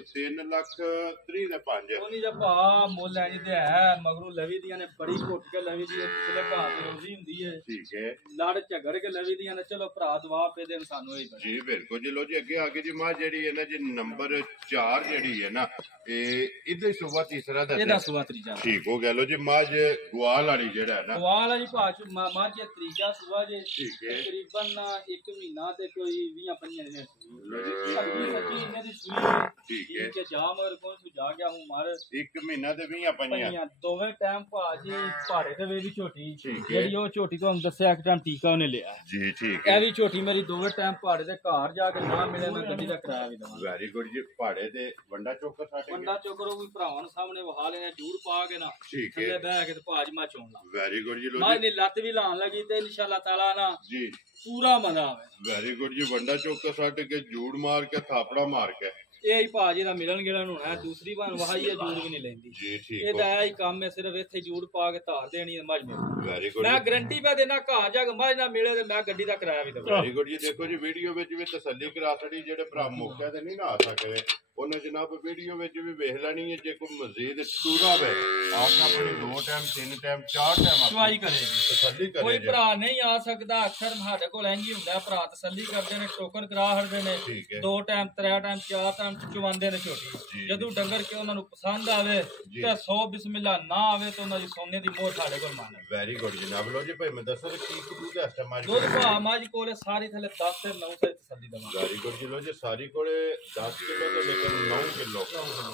3,30,000 ਦੇ 5 ਉਹਨੀ ਦਾ ਭਾ ਮੁੱਲ ਐ ਤੇ ਹੈ ਮਗਰੋਂ ਲਵੀ ਦੀਆਂ ਨੇ ਬੜੀ ਘੁੱਟ ਕੇ ਲਵੀ ਦੀ ਪਿਛਲੇ ਭਾ ਦੀ ਰੋਜ਼ੀ ਹੁੰਦੀ ਹੈ ਠੀਕ ਹੈ ਲੜ ਝਗੜ ਕੇ ਲਵੀ ਦੀਆਂ ਨੇ ਚਲੋ ਭਰਾ ਦਵਾ ਪੇ ਦੇਣ ਸਾਨੂੰ ਇਹ ਜੀ ਬਿਲਕੁਲ ਜੀ ਲੋ ਜੀ ਅੱਗੇ ਆ ਗਏ ਜੀ ਮਾਂ ਜਿਹੜੀ ਹੈ ਨਾ ਜੀ ਨੰਬਰ 4 ਜਿਹੜੀ ਹੈ ਨਾ ਇਹ ਇਹਦੇ ਸੁਬਾ ਤੀਸਰਾ ਇਹਦਾ ਦੱਸਿਆ ਸੁਆ ਤਰੀਜਾ ਠੀਕ ਹੋ ਗਿਆ ਲੋ ਜੀ ਮਾਂ ਗਵਾਲ ਵਾਲੀ ਜਿਹੜਾ ਹੈ ਨਾ ਗਵਾਲ ਵਾਲੀ ਭਾਚ ਮਾਝੇ ਤਰੀਜਾ ਸੁਆ ਜੇ ਠੀਕ ਹੈ ਤਕਰੀਬਨ 1 ਮਹੀਨਾ ਤੇ ਕੋਈ 20-25 ਦਿਨ ਲੋ ਜੀ ਸੱਚੀ ਇਹਨਾਂ ਦੀ ਸੂਈ ਠੀਕ ਹੈ ਕਿ ਜਾ ਮਰ ਕੋਲ ਤੂੰ ਜਾ ਗਿਆ ਹੂੰ ਮਾਰ 1 ਮਹੀਨਾ ਤੇ 20 ਪਈਆਂ ਪਈਆਂ ਦੋਵੇਂ ਟਾਈਮ ਭਾਜੀ ਪਹਾੜੇ ਤੇ ਵੇ ਵੀ ਝੋਟੀ ਠੀਕ ਹੈ। ਜਿਹੜੀ ਉਹ ਝੋਟੀ ਤੁਹਾਨੂੰ ਦੱਸਿਆ ਇੱਕ ਟਾਈਮ ਟੀਕਾ ਉਹਨੇ ਲਿਆ ਜੀ ਠੀਕ ਇਹ ਹੈ ਵੀ ਝੋਟੀ ਮੇਰੀ ਦੋਵੇਂ ਟਾਈਮ ਪਹਾੜੇ ਦੇ ਘਰ ਜਾ ਕੇ ਨਾ ਮਿਲੇ ਮੈਂ ਗੱਡੀ ਦਾ ਕਿਰਾਇਆ ਵੀ ਦਵਾਂ ਵੈਰੀ ਗੁੱਡ ਜੀ ਪਹਾੜੇ ਤੇ ਵੰਡਾ ਚੌਕਰ ਸਾਡੇ ਬੰਦਾ ਚੋਕਰੋ ਵੀ ਭਰਾਵਾਂ ਨੂੰ ਸਾਹਮਣੇ ਵਹਾ ਲੈਣਾ ਜੂੜ ਪਾ ਕੇ ਨਾ ਠੀਕ ਥੱਲੇ ਹੈ ਬਹਿ ਕੇ ਤੇ ਭਾਜ ਮਾ ਚੋਣ ਲਾ ਵੈਰੀ ਗੁੱਡ ਜੀ ਲੋ ਮਾਂ ਜੀ ਨੇ ਲੱਤ ਵੀ ਲਾਣ ਲੱਗੀ ਤੇ ਇਨਸ਼ਾਅੱਲਾ ਤਾਲਾ ਨਾ ਜੀ ਪੂਰਾ ਮਜ਼ਾ ਆਵੇ ਵੈਰੀ ਗੁੱਡ ਜੀ ਵੰਡਾ ਚੌਕਰ ਛੱਡ ਕੇ ਜੂੜ ਮਾਰ ਕੇ ਥਾਪੜਾ ਮਾਰ ਕੇ ਇਹ ਹੀ ਭਾਜੀ ਦਾ ਮਿਲਣ ਗਿਲਣ ਹੋਣਾ ਹੈ ਦੂਸਰੀ ਵਾਰ ਵਹਾਈ ਹੈ ਜੂੜ ਵੀ ਨਹੀਂ ਲੈਂਦੀ ਜੀ ਠੀਕ ਇਹਦਾ ਇਹ ਹੀ ਕੰਮ ਹੈ ਸਿਰਫ ਇੱਥੇ ਜੂੜ ਪਾ ਕੇ ਧਾਰ ਦੇਣੀ ਹੈ ਮੱਝ ਮੇਰੀ ਵੈਰੀ ਗੁੱਡ ਮੈਂ ਗਰੰਟੀ ਪਾ ਦੇਣਾ ਘਰ ਜਾ ਕੇ ਮੱਝ ਨਾ ਮਿਲੇ ਤੇ ਮੈਂ ਗੱਡੀ ਦਾ ਕਿਰਾਇਆ ਵੀ ਦਵਾਂ ਵੈਰੀ ਗੁੱਡ ਜੀ ਦੇਖੋ ਜੀ ਵੀਡੀਓ ਵਿੱਚ ਵੀ ਤਸੱਲੀ ਕਰਾ ਛੜੀ ਜਿਹੜੇ ਭਰਾ ਮੌਕੇ ਤੇ ਨਹੀਂ ਨਾ ਆ ਸਕਦੇ ਉਹਨੇ ਜਨਾਬ ਵੀਡੀਓ ਵਿੱਚ ਵੀ ਵੇਖ ਲੈਣੀ ਹੈ ਜੇ ਕੋਈ ਮਜ਼ੀਦ ਟੂਰਾ ਵੇ ਆਪ ਆਪਣੀ 2 ਟਾਈਮ 3 ਟਾਈਮ 4 ਟਾਈਮ ਚਵਾਈ ਕਰੇ ਤਸੱਲੀ ਕੋਈ ਕਰੇ ਜੀ ਭਰਾ ਨਹੀਂ ਆ ਸਕਦਾ ਅਕਸਰ ਸਾਡੇ ਕੋਲ ਐਂਗੀ ਹੁੰਦਾ ਭਰਾ ਤਸੱਲੀ ਕਰਦੇ ਨੇ ਟੋਕਨ ਕਰਾ ਹੜਦੇ ਨੇ ਠੀਕ ਹੈ 2 ਟਾਈਮ 3 ਟਾਈਮ 4 ਟਾਈਮ ਚਵਾਉਂਦੇ ਨੇ ਝੋਟੀ ਜੀ। ਜਦੋਂ ਡੰਗਰ ਕੇ ਉਹਨਾਂ ਨੂੰ ਪਸੰਦ ਆਵੇ ਜੀ। ਤੇ 100 ਬਿਸਮਿਲ੍ਲਾ ਨਾ ਆਵੇ ਤਾਂ ਉਹਨਾਂ ਦੀ ਸੋਨੇ ਦੀ ਮੋਹਰ ਸਾਡੇ ਕੋਲ ਮੰਨ ਵੈਰੀ ਗੁੱਡ ਜਨਾਬ ਲੋ ਜੀ ਭਾਈ ਮੈਂ ਦੱਸਾਂ ਕੀ ਕੁਦੂ ਦਾ ਇਸਤੇਮਾਲ ਦੁੱਧ ਭਾ ਮਾਝ ਕੋਲੇ ਸਾਰੀ ਥੱਲੇ 10 ਤੇ 9 ਸੇ ਤਸੱਲੀ ਦਵਾਂ ਵੈਰੀ ਗੁੱਡ ਜੀ ਲੋ ਜੀ ਸਾਰੀ ਕੋਲੇ 10 ਕਿਲੋ ਤੋਂ ਲੈ ਕੇ 9 ਕਿਲੋ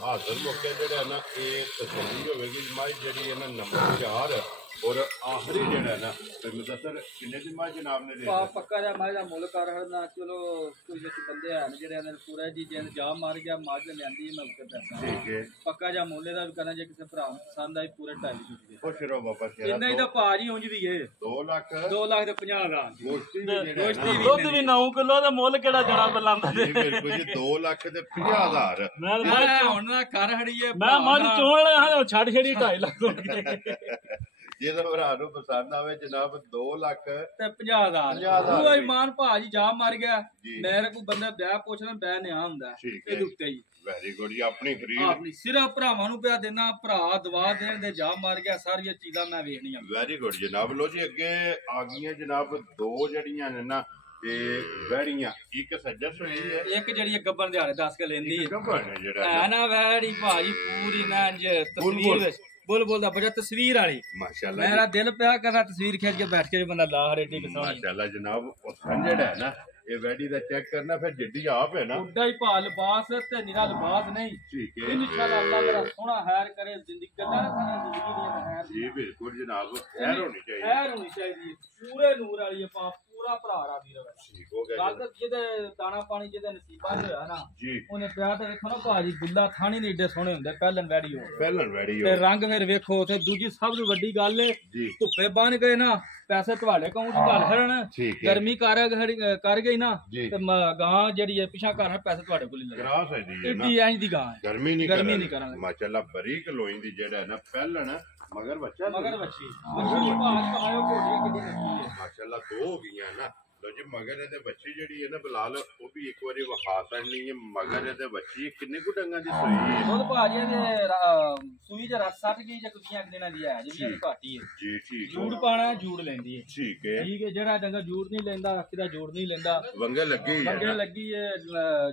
ਹਾਜ਼ਰ ਮੌਕੇ ਜਿਹੜਾ ਨਾ ਇਹ ਤਸੱਲੀ ਹੋਵੇਗੀ ਮਾਈ ਜਿਹੜੀ ਹੈ ਨਾ ਨੰਬਰ 4 ਔਰ ਆਖਰੀ ਜਿਹੜਾ ਨਾ ਤੇ ਮੁਦੱਸਰ ਕਿੰਨੇ ਦੀ ਮਾਂ ਜਨਾਬ ਨੇ ਦੇ ਪੱਕਾ ਜਿਹਾ ਮਾਝ ਦਾ ਮੁੱਲ ਕਰ ਹੜਨਾ ਚਲੋ ਕੋਈ ਜਿਹੇ ਬੰਦੇ ਹਨ ਜਿਹੜੇ ਨੇ ਪੂਰਾ ਜੀ ਜੇ ਜਾ ਮਾਰ ਗਿਆ ਮਾਝ ਲਿਆਂਦੀ ਮੈਂ ਉੱਤੇ ਪੈਸਾ ਠੀਕ ਹੈ ਪੱਕਾ ਜਿਹਾ ਮੁੱਲ ਦਾ ਵੀ ਕਰਨਾ ਜੇ ਕਿਸੇ ਭਰਾ ਨੂੰ ਪਸੰਦ ਆਈ ਪੂਰੇ 2.5 ਦੇ ਖੁਸ਼ ਰਹੋ ਬਾਬਾ ਸ਼ੇਰਾ ਇੰਨਾ ਹੀ ਤਾਂ ਭਾਜੀ ਉਂਝ ਵੀ ਏ 2 ਲੱਖ 2 ਲੱਖ ਤੇ 50,000 ਗੋਸ਼ਤੀ ਵੀ ਜਿਹੜਾ ਗੋਸ਼ਤੀ ਨਾ ਦੁੱਧ ਵੀ 9 ਕਿਲੋ ਦਾ ਮੁੱਲ ਕਿਹੜਾ ਜਣਾ ਬਲਾਂਦਾ ਜੀ ਬਿਲਕੁਲ ਜੀ 2 ਲੱਖ ਤੇ 50,000 ਮੈਂ ਹੁਣ ਨਾ ਕਰ ਹੜੀਏ ਮੈਂ ਮੱਝ ਚੋਣ ਵਾਲਾ ਹਾਂ ਛੱਡ ਛੜੀ 2.5 ਲੱਖ ਹੋ ਗਏ ਜਿਹਦਾ ਭਰਾ ਨੂੰ ਪਸੰਦ ਆਵੇ ਜਨਾਬ 2 ਲੱਖ ਤੇ 50,000 ਉਹ ਇਮਾਨ ਭਾਜੀ ਜਾ ਮਰ ਗਿਆ ਮੇਰੇ ਕੋਲ ਬੰਦਾ ਵਿਆਹ ਪੁੱਛਣਾ ਬੈ ਨਿਆ ਹੁੰਦਾ ਠੀਕ ਹੈ ਇਹਦੇ ਉੱਤੇ ਹੀ ਵੈਰੀ ਗੁੱਡ ਜੀ ਆਪਣੀ ਖਰੀਦ ਆਪਣੀ ਸਿਰਫ ਭਰਾਵਾਂ ਨੂੰ ਪਿਆ ਦੇਣਾ ਭਰਾ ਦਵਾ ਦੇਣ ਦੇ ਜਾ ਮਰ ਗਿਆ ਸਾਰੀਆਂ ਚੀਜ਼ਾਂ ਮੈਂ ਵੇਖਣੀਆਂ ਵੈਰੀ ਗੁੱਡ ਜਨਾਬ ਲੋ ਜੀ ਅੱਗੇ ਆ ਗਈਆਂ ਜਨਾਬ 2 ਜਿਹੜੀਆਂ ਨੇ ਨਾ ਤੇ ਵੈੜੀਆਂ ਇੱਕ ਸੱਜਸ ਹੋਈ ਹੈ ਇੱਕ ਜਿਹੜੀ ਇਹ ਗੱਬਨ ਦਿਹਾੜੇ 10 ਕੇ ਲੈਂਦੀ ਇੱਕ ਗੱਭਣ ਹੈ ਜਿਹੜਾ ਹੈ ਨਾ ਵੈੜੀ ਭਾਜੀ ਪੂਰੀ ਨਾ ਤਸਵੀਰ ਵਿੱਚ ਬੁਲਬੁਲ ਦਾ ਬੜਾ ਤਸਵੀਰ ਵਾਲੀ ਮਾਸ਼ਾਅੱਲਾ ਮੇਰਾ ਦਿਲ ਪਿਆ ਕਰਦਾ ਤਸਵੀਰ ਖਿੱਚ ਕੇ ਬੈਠ ਕੇ ਬੰਦਾ ਲਾ ਰੇਡੀ ਕਿਸੋਣੀ ਮਾਸ਼ਾਅੱਲਾ ਜਨਾਬ ਉਹ ਸੰਜੜ ਹੈ ਨਾ ਇਹ ਵੈੜੀ ਦਾ ਚੈੱਕ ਕਰਨਾ ਫਿਰ ਜਿੱਡੀ ਆਪ ਹੈ ਨਾ ਉੱਡਾ ਹੀ ਭਾ ਲਿਬਾਸ ਤੇ ਨਿਰਾ ਲਿਬਾਸ ਨਹੀਂ ਠੀਕ ਹੈ ਇਨਸ਼ਾਅੱਲਾ ਅੱਲਾਹ ਮੇਰਾ ਸੋਹਣਾ ਹੈਰ ਕਰੇ ਜ਼ਿੰਦਗੀ ਗੱਲਾਂ ਨਾ ਜ਼ਿੰਦਗੀ ਦੀਆਂ ਹੈਰ ਜੀ ਬਿਲਕੁਲ ਜਨਾਬ ਖੈਰ ਹੋਣੀ ਚਾਹੀਦੀ ਹੈਰ ਹੋਣੀ ਚਾਹੀਦੀ ਪੂਰੇ ਨੂਰ ਵਾਲੀ ਆਪਾਂ ਪੂਰਾ ਭਰਾ ਰਾਦੀ ਰਵੇ ਠੀਕ ਹੋ ਗਿਆ ਗੱਲ ਜਿਹਦੇ ਦਾਣਾ ਪਾਣੀ ਜਿਹਦੇ ਨਸੀਬਾਂ 'ਚ ਹੋਇਆ ਨਾ ਜੀ ਉਹਨੇ ਪਿਆ ਤੇ ਵੇਖੋ ਨਾ ਭਾਜੀ ਗੁੱਲਾ ਥਾਣੀ ਨਹੀਂ ਏਡੇ ਸੋਹਣੇ ਹੁੰਦੇ ਪਹਿਲਨ ਵੈੜੀ ਹੋ ਪਹਿਲਾਂ ਵੈੜੀ ਤੇ ਹੋ ਰੰਗ ਫਿਰ ਵੇਖੋ ਤੇ ਦੂਜੀ ਸਭ ਤੋਂ ਵੱਡੀ ਗੱਲ ਏ ਜੀ ਧੁੱਪੇ ਬਣ ਗਏ ਨਾ ਪੈਸੇ ਤੁਹਾਡੇ ਅਕਾਊਂਟ 'ਚ ਘੱਲ ਹਰਨ ਠੀਕ ਹੈ ਗਰਮੀ ਕਰ ਗਈ ਨਾ ਜੀ ਤੇ ਗਾਂ ਜਿਹੜੀ ਹੈ ਪਿਛਾ ਘਰ ਪੈਸੇ ਤੁਹਾਡੇ ਕੋਲ ਹੀ ਲੱਗੇ ਗਰਾਸ ਹੈ ਜੀ ਨਾ ਏਡੀ ਇੰਜ ਦੀ ਗਾਂ ਹੈ ਗਰਮੀ ਨਹੀਂ ਗਰਮੀ ਨਹੀਂ ਕਰਨ ਲੱਗੀ। ਮਾਸ਼ਾਅੱਲਾ ਬਰੀਕ ਲੋਈ ਦੀ ਜਿਹੜਾ ਹੈ ਨਾ ਪਹਿਲਣ ਮਗਰ ਬੱਚਾ ਮਗਰ ਬੱਚੀ ਦੀ ਭਾਜ ਪਾਇਓ ਘੋੜੀਆਂ ਕਿੰਨੀ ਲੱਗੀ ਹੈ ਮਾਸ਼ਾਅੱਲਾ 2 ਹੋ ਗਈਆਂ ਨਾ ਲੋ ਜੀ ਮਗਰ ਇਹਦੇ ਬੱਚੀ ਜਿਹੜੀ ਹੈ ਨਾ ਬਲਾਲ ਉਹ ਵੀ ਇੱਕ ਵਾਰੀ ਵਿਖਾ ਸਕਣੀ ਹੈ ਮਗਰ ਇਹਦੇ ਬੱਚੀ ਕਿੰਨੇ ਕੁ ਡੰਗਾਂ ਦੀ ਸੂਈ ਹੈ ਦੁੱਧ ਭਾਜੀ ਦੇ ਸੂਈ ਚ ਰਸ 60 ਕੀ ਜਾਂ ਕੁਛੀਆਂ ਦਿਨਾਂ ਦੀ ਹੈ ਜਿਹੜੀ ਘਾਟੀ ਹੈ ਜੀ ਠੀਕ ਜੂੜ ਪਾਣਾ ਜੂੜ ਲੈਂਦੀ ਹੈ ਠੀਕ ਹੈ ਠੀਕ ਹੈ ਜਿਹੜਾ ਡੰਗਾ ਜੂੜ ਨਹੀਂ ਲੈਂਦਾ ਅੱਖੀ ਦਾ ਜੂੜ ਨਹੀਂ ਲੈਂਦਾ ਵੰਗੇ ਲੱਗੀ ਹੈ ਵੰਗੇ ਨਾ ਲੱਗੀ ਹੈ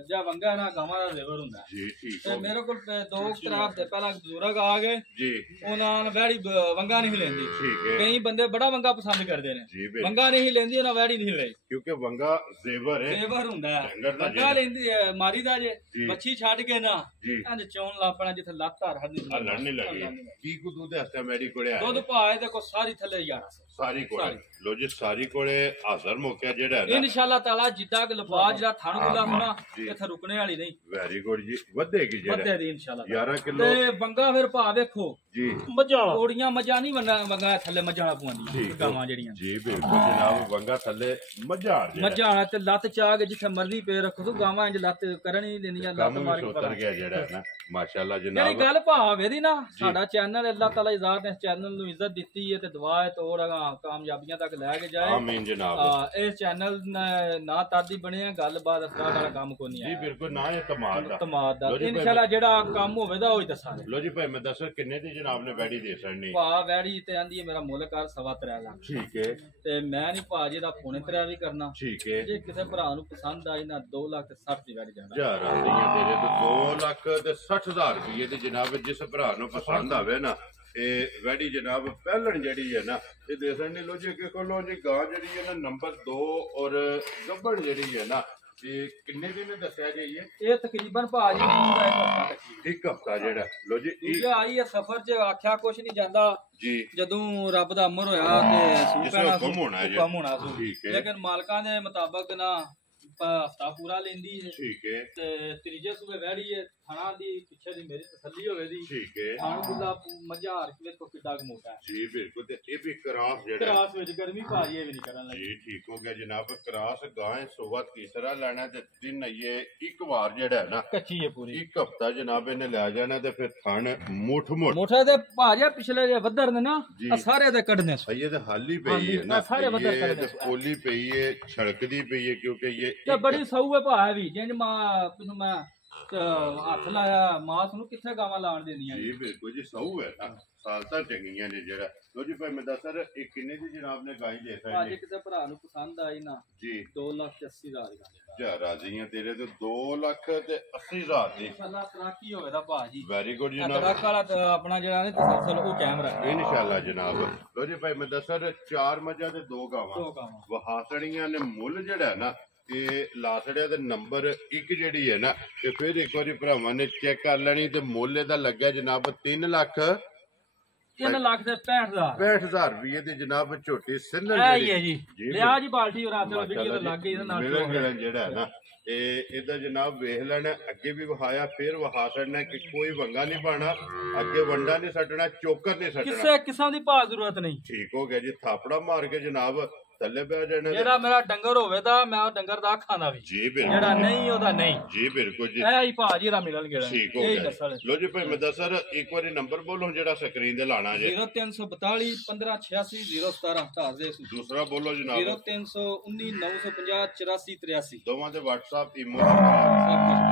ਜਾਂ ਵੰਗਾ ਨਾ ਗਾਵਾਂ ਦਾ ਜ਼ੇਵਰ ਹੁੰਦਾ ਜੀ ਠੀਕ ਤੇ ਹੋ ਮੇਰੇ ਕੋਲ 2 ਹਫ਼ਤੇ ਪਹਿਲਾਂ ਬਜ਼ੁਰਗ ਆ ਗਏ ਜੀ ਉਹਨਾਂ ਨੇ ਵੈੜੀ ਵੰਗਾ ਨਹੀਂ ਲੈਂਦੀ ਠੀਕ ਹੈ ਕਈ ਬੰਦੇ ਬੜਾ ਵੰਗਾ ਪਸੰਦ ਕਰਦੇ ਨੇ ਜੀ ਬਿਲਕੁਲ ਵੰਗਾ ਨਹੀਂ ਲੈਂਦੀ ਉਹਨਾਂ ਵੈੜੀ ਨਹੀਂ ਲਈ ਕਿਉਂਕਿ ਵੰਗਾ ਜ਼ੇਵਰ ਹੈ ਜ਼ੇਵਰ ਹੁੰਦਾ ਹੈ ਡੰਗਰ ਦਾ ਵੰਗਾ ਲੈਂਦੀ ਮਾਰੀ ਦਾ ਜੇ ਜੀ। ਮੱਛੀ ਛੱਡ ਕੇ ਨਾ ਜੀ ਇੰਜ ਚੌਣ ਲਾਪਣਾ ਜਿੱਥੇ ਲੱਤ ਧਰ ਹੱਦੀ ਆ ਲੜ ਨਹੀਂ ਲੱਗੀ ਕੀ ਕੁ ਦੁੱਧ ਹਸਤਾ ਮੈਡੀ ਕੋਲੇ ਆਇਆ ਦੁੱਧ ਭਾਏ ਤੇ ਕੋ ਸਾਰੀ ਥੱਲੇ 1100 ਸਾਰੀ ਕੋਲੇ ਲੋ ਜੀ ਸਾਰੀ ਕੋਲੇ ਹਾਜ਼ਰ ਮੌਕਿਆ ਜਿਹੜਾ ਹੈ ਨਾ ਇਨਸ਼ਾਅੱਲਾ ਤਾਲਾ ਜਿੱਦਾਂ ਕਿ ਲਬਾਜ ਜਿਹੜਾ ਥਣ ਗੁੱਲਾ ਹੋਣਾ ਜੀ। ਇੱਥੇ ਰੁਕਣੇ ਵਾਲੀ ਨਹੀਂ ਵੈਰੀ ਗੁੱਡ ਜੀ ਵਧੇਗੀ ਜਿਹੜਾ ਵੱਧੇ ਦੀ ਇਨਸ਼ਾਅੱਲਾ 11 ਕਿਲੋ ਤੇ ਬੰਗਾ ਫਿਰ ਭਾ ਵੇਖੋ ਜੀ ਮੱਝਾਂ ਕੋੜੀਆਂ ਮੱਝਾਂ ਨਹੀਂ ਵੰਗਾ ਥੱਲੇ ਮੱਝਾਂ ਪਵਾਉਂਦੀ ਠੀਕ ਗਾਵਾਂ ਜਿਹੜੀਆਂ ਜੀ ਬਿਲਕੁਲ ਜਨਾਬ ਵੰਗਾ ਥੱਲੇ ਮੱਝਾਂ ਜਿਹੜਾ ਮੱਝਾਂ ਤੇ ਲੱਤ ਚਾਹ ਕੇ ਜਿੱਥੇ ਮਰਜ਼ੀ ਪੇ ਰੱਖੋ ਤੂੰ ਗਾਵਾਂ ਇੰਜ ਲੱਤ ਕਰਨ ਹੀ ਨਹੀਂ ਦਿੰਦੀਆਂ ਲੱਤ ਕੰਮ ਮਾਰ ਵਿੱਚ ਕੇ ਉਤਰ ਗਿਆ ਜਿਹੜਾ ਹੈ ਨਾ ਮਾਸ਼ਾਅੱਲਾ ਜਿਹੜੀ ਜਨਾਬ ਗੱਲ ਭਾਵੇਂ ਦੀ ਨਾ ਸਾਡਾ ਚੈਨਲ ਅੱਲਾਹ ਤਾਲਾ ਇਜ਼ਾਤ ਇਸ ਚੈਨਲ ਨੂੰ ਇੱਜ਼ਤ ਦਿੱਤੀ ਹੈ ਤੇ ਦੁਆ ਹੈ ਤੋੜ ਕਾਮਯਾਬੀਆਂ ਤੱਕ ਲੈ ਕੇ ਜਾਏ ਆਮੀਨ ਜਨਾਬ ਇਸ ਚੈਨਲ ਨਾ ਤਾਦੀ ਬਣਿਆ ਗੱਲਬਾਤ ਅਸਰਾ ਵਾਲਾ ਕੰਮ ਕੋਈ ਨਹੀਂ ਜੀ ਹੈ ਬਿਲਕੁਲ ਨਾ ਇਹ ਤਮਾਦ ਦਾ ਤਮਾਦ ਦਾ ਲਓ ਜੀ ਭਾਈ ਇਨਸ਼ਾਅੱਲਾ ਜਿਹੜਾ ਕੰਮ ਹੋਵੇਗਾ ਉਹ ਹੀ ਦੱਸਾਂਗੇ ਲੋ ਜੀ ਭਾਈ ਮੈਂ ਦੱਸੋ ਕਿੰਨੇ ਦੀ ਜਨਾਬ ਨੇ ਬੈਡੀ ਦੇ ਸੜਨੀ ਭਾ ਵੈੜੀ ਤੇ ਆਂਦੀ ਹੈ ਮੇਰਾ ਮੁੱਲ ਕਰ 3.5 ਲੱਖ ਠੀਕ ਹੈ ਤੇ ਮੈਂ ਨਹੀਂ ਭਾਜੀ ਦਾ ਪੌਣੇ 3 ਵੀ ਕਰਨਾ ਠੀਕ ਹੈ ਜੇ ਕਿਸੇ ਭਰਾ ਨੂੰ ਪਸੰਦ ਆਈ ਨਾ 2 ਲੱਖ ਤੇ 60 ਦੀ ਵੈੜੀ ਜਾਣਾ ਯਾਰ ਆਂਦੀਆਂ ਤੇਰੇ ਤੋਂ 2 ਲੱਖ ਤੇ 60,000 ਰੁਪਏ ਤੇ ਜਨਾਬ ਜਿਸ ਭਰਾ ਨੂੰ ਪਸੰਦ ਆਵੇ ਨਾ ਇਹ ਵੈੜੀ ਜਨਾਬ ਪਹਿਲਣ ਜਿਹੜੀ ਹੈ ਨਾ ਇਹ ਦੇ ਸੜਨੀ ਲੋ ਜੀ ਕਿ ਕੋਲੋਂ ਜੀ ਗਾਂ ਜਿਹੜੀ ਹੈ ਨਾ ਨੰਬਰ 2 ਔਰ ਗੱਬੜ ਜਿਹੜੀ ਹੈ ਨਾ ਇਹ ਕਿੰਨੇ ਦਿਨ ਦੱਸਿਆ ਜਾਈਏ ਇਹ ਤਕਰੀਬਨ ਭਾਜੀ ਪੂਰਾ ਇੱਕ ਹਫ਼ਤਾ ਤਕਰੀਬਨ ਇੱਕ ਹਫਤਾ ਜਿਹੜਾ ਲੋ ਜੀ ਇਹ ਆਈ ਹੈ ਸਫਰ 'ਚ ਆਖਿਆ ਕੁਛ ਨਹੀਂ ਜਾਂਦਾ ਜੀ ਜਦੋਂ ਰੱਬ ਦਾ ਅਮਰ ਹੋਇਆ ਤੇ ਸੂ ਜਿਸ ਪੈਣਾ ਹੁਕਮ ਹੋਣਾ ਹੈ ਜੀ। ਹੁਕਮ ਹੋਣਾ ਸੂ ਠੀਕ ਹੈ। ਲੇਕਿਨ ਮਾਲਕਾਂ ਦੇ ਮੁਤਾਬਕ ਨਾ ਹਫਤਾ ਪੂਰਾ ਲੈਂਦੀ ਹੈ ਠੀਕ ਹੈ ਤੇ ਤੀਜੇ ਸੂਬੇ ਵਹਿੜੀ ਹੈ ਥਣਾ ਦੀ ਪਿੱਛੇ ਦੀ ਮੇਰੀ ਤਸੱਲੀ ਹੋਵੇ ਦੀ ਠੀਕ ਹੈ ਥਣ ਗੁੱਲਾ ਮਝਾਰ ਕੇ ਵੇਖੋ ਕਿੱਡਾ ਕੁ ਮੋਟਾ ਹੈ ਜੀ ਬਿਲਕੁਲ ਤੇ ਇਹ ਵੀ ਕਰਾਸ ਜਿਹੜਾ ਕਰਾਸ ਵਿੱਚ ਗਰਮੀ ਭਾਜੀ ਇਹ ਵੀ ਨਹੀਂ ਕਰਨ ਲੱਗੀ ਜੀ ਠੀਕ ਹੋ ਗਿਆ ਜਨਾਬ ਕਰਾਸ ਗਾਂ ਸੁਬਹ ਤੀਸਰਾ ਲੈਣਾ ਤੇ ਦਿਨ ਇਹ ਇੱਕ ਵਾਰ ਜਿਹੜਾ ਹੈ ਨਾ ਕੱਚੀ ਹੈ ਪੂਰੀ ਇੱਕ ਹਫਤਾ ਜਨਾਬ ਇਹਨੇ ਲੈ ਜਾਣਾ ਤੇ ਫਿਰ ਥਣ ਮੁੱਠ ਮੋਟਾ ਤੇ ਭਾਜੀ ਪਿਛਲੇ ਜੇ ਵੱਧਰ ਨੇ ਨਾ ਜੀ। ਆ ਸਾਰੇ ਦੇ ਕੱਢਨੇ ਸੋ ਇਹ ਤੇ ਹਾਲੀ ਪਈ ਹੈ ਨਾ ਸਾਰੇ ਵੱਧਰ ਇਹ ਕੱਢਣੇ ਤੇ ਪੋਲੀ ਪਈ ਹੈ ਛੜਕਦੀ ਪਈ ਹੈ ਕਿਉਂਕਿ ਇਹ ਤੇ ਬੜੀ ਸਹੂ ਹੈ ਭਾ ਵੀ ਜਿੰਜ ਮਾਂ ਪਿਛੋਂ ਮੈਂ ਹੱਥ ਲਾਇਆ ਮਾਸ ਨੂੰ ਕਿੱਥੇ ਗਾਵਾਂ ਲਾਣ ਦੇਣੀਆਂ ਜੀ ਬਿਲਕੁਲ ਜੀ ਸਹੂ ਹੈ ਨਾ ਸਾਲਤਾਂ ਚੰਗੀਆਂ ਨੇ ਜਿਹੜਾ ਲੋ ਜੀ ਭਾਈ ਮੈਂ ਦੱਸ ਸਰ ਇਹ ਕਿੰਨੇ ਦੀ ਜਨਾਬ ਨੇ ਗਾਈ ਦੇ ਭਾਜੀ ਸਕਦੇ ਕਿਸੇ ਭਰਾ ਨੂੰ ਪਸੰਦ ਆਈ ਨਾ ਜੀ 2,80,000 ਦੀ ਜਾ ਰਾਜ਼ੀਆਂ ਤੇਰੇ ਤੋਂ 2,80,000 ਦੀ ਅੱਲਾ ਤਰਾਕੀ ਹੋਵੇ ਦਾ ਭਾਜੀ ਵੈਰੀ ਗੁੱਡ ਆ ਜਨਾਬ ਤਰਾਕ ਵਾਲਾ ਤਾਂ ਆਪਣਾ ਜਿਹੜਾ ਨੇ ਤਸਲਸਲ ਉਹ ਕਾਇਮ ਰੱਖੇ ਇਨਸ਼ਾਅੱਲਾ ਜਨਾਬ ਲੋ ਜੀ ਭਾਈ ਮੈਂ ਦੱਸ ਸਰ 4 ਮੱਝਾਂ ਤੇ 2 ਗਾਵਾਂ ਦੋ ਕਾਵਾਂ ਵਹਾਸੜੀਆਂ ਨੇ ਮੁੱਲ ਜਿਹੜਾ ਨਾ ਇਹ ਲਾਸੜਿਆ ਦੇ ਨੰਬਰ 1 ਜਿਹੜੀ ਹੈ ਨਾ ਤੇ ਫਿਰ ਇੱਕ ਵਾਰੀ ਭਰਾਵਾਂ ਨੇ ਚੈੱਕ ਕਰ ਲੈਣੀ ਤੇ ਮੁੱਲ ਇਹਦਾ ਲੱਗਿਆ ਜਨਾਬ 3 ਲੱਖ 3 ਲੱਖ ਤੇ 65000 65000 ਰੁਪਏ ਦੀ ਜਨਾਬ ਝੋਟੀ ਸਿੰਨਲ ਇਹ ਹੀ ਹੈ ਜੀ ਜੀ ਲਿਆ ਜੀ ਬਾਲਟੀ ਹੋਰ ਚਲੋ ਵੀਡੀਓ ਤੇ ਲੱਗ ਗਈ ਇਹਦੇ ਨਾਲ ਮਿਲਣ ਗਿਲਣ ਜਿਹੜਾ ਹੈ ਨਾ ਇਹਦਾ ਜਨਾਬ ਵੇਖ ਲੈਣਾ ਅੱਗੇ ਵੀ ਵਿਖਾਇਆ ਫਿਰ ਵਿਖਾ ਛੱਡਣਾ ਕਿ ਕੋਈ ਵੰਗਾ ਨਹੀਂ ਪਾਣਾ ਅੱਗੇ ਵੰਡਾ ਨਹੀਂ ਛੱਡਣਾ ਚੋਕਰ ਨਹੀਂ ਛੱਡਣਾ ਕਿਸੇ ਕਿਸਮ ਦੀ ਭਾਅ ਜ਼ਰੂਰਤ ਨਹੀਂ ਠੀਕ ਹੋ ਗਿਆ ਜੀ ਥਾਪੜਾ ਮਾਰ ਕੇ ਜਨਾਬ ਥੱਲੇ ਬਹਿ ਜਾਣਾ ਜਿਹੜਾ ਮੇਰਾ ਡੰਗਰ ਹੋਵੇ ਤਾਂ ਮੈਂ ਉਹ ਡੰਗਰ ਦਾ ਅੱਖਾਂ ਦਾ ਵੀ ਜੀ ਬਿਲਕੁਲ ਜਿਹੜਾ ਨਹੀਂ ਉਹਦਾ ਨਹੀਂ ਜੀ ਬਿਲਕੁਲ ਜੀ ਇਹ ਹੀ ਭਾਅ ਜੀ ਦਾ ਮਿਲਣ ਗਿਆ ਠੀਕ ਹੋ ਗਿਆ ਲੋ ਜੀ ਭਾਈ ਮਦਸਰ ਇੱਕ ਵਾਰੀ ਨੰਬਰ ਬੋਲੋ ਜਿਹੜਾ ਸਕਰੀਨ ਤੇ ਲਾਣਾ ਜੇ 0342 1586 017 ਹਟਾ ਦੇ ਦੂਸਰਾ ਬੋਲੋ ਜਨਾਬ 0319 950 84 83 ਦੋਵਾਂ ਦੇ WhatsApp ਈਮੋ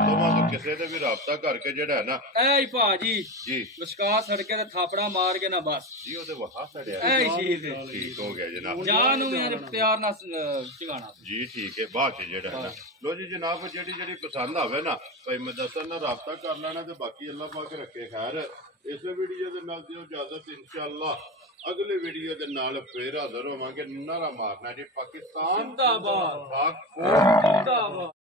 ਦੋਵਾਂ ਤੋਂ ਕਿਸੇ ਦੇ ਵੀ ਰਾਬਤਾ ਕਰਕੇ ਜਿਹੜਾ ਹੈ ਨਾ ਇਹ ਹੀ ਭਾਅ ਜੀ ਜੀ ਵਿਸ਼ਕਾਸ ਸੜਕੇ ਤੇ ਥਾਪੜਾ ਮਾਰ ਕੇ ਨਾ ਬਸ ਜੀ ਉਹਦੇ ਵਹਾ ਸੜਿਆ ਇਹ ਹੀ ਚੀਜ਼ ਹੈ ਠੀਕ ਹੋ ਗਿਆ ਜਨਾਬ ਜਾਨ ਨੂੰ ਯਾਰ ਪਿਆਰ ਨਾਲ ਚਿਵਾਣਾ ਜੀ ਠੀਕ ਹੈ ਬਾਅਦ ਚ ਜਿਹੜਾ ਹੈ ਨਾ ਲੋ ਜੀ ਜਨਾਬ ਜਿਹੜੀ ਪਸੰਦ ਆਵੇ ਨਾ ਭਾਈ ਮਦਸਰ ਨਾਲ ਰਾਬਤਾ ਕਰ ਲੈਣਾ ਤੇ ਬਾਕੀ ਅੱਲਾਹ ਪਾਕ ਰੱਖੇ ਖੈਰ ਇਸੇ ਵੀਡੀਓ ਦੇ ਨਾਲ ਦਿਓ ਇਜਾਜ਼ਤ ਇਨਸ਼ਾਅੱਲਾ ਅਗਲੇ ਵੀਡੀਓ ਦੇ ਨਾਲ ਫੇਰ ਹਾਜ਼ਰ ਹੋਵਾਂਗੇ ਨਾਰਾ ਮਾਰਨਾ ਜੀ ਪਾਕਿਸਤਾਨ ਜ਼ਿੰਦਾਬਾਦ ਪਾਕ ਜ਼ਿੰਦਾਬਾਦ